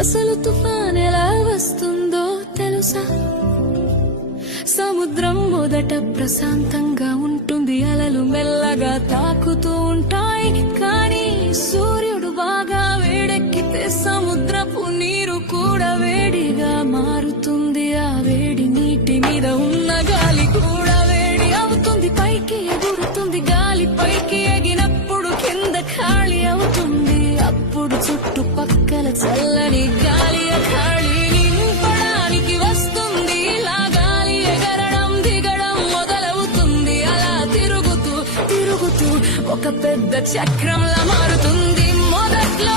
అసలు తుఫాన్ ఎలా వస్తుందో తెలుసా? సముద్రం మొదట ప్రశాంతంగా ఉంటుంది, అలలు మెల్లగా తాకుతూ ఉంటాయి. కానీ సూర్యుడు బాగా వేడెక్కితే సముద్రపు నీరు కూడా వేడిగా మారుతుంది. ఆ వేడి నీటి మీద ఉన్న గాలి కూడా వేడి అవుతుంది, పైకి ఎగురుతుంది. గాలి పైకి ఎగినప్పుడు కింద ఖాళీ అవుతుంది. అప్పుడు చుట్టుపక్కల చల్లని గాలి ఖాళీ నింపడానికి వస్తుంది. ఇలా గాలి ఎగరడం దిగడం మొదలవుతుంది. అలా తిరుగుతూ తిరుగుతూ ఒక పెద్ద చక్రంలా మారుతుంది. మొదట్లో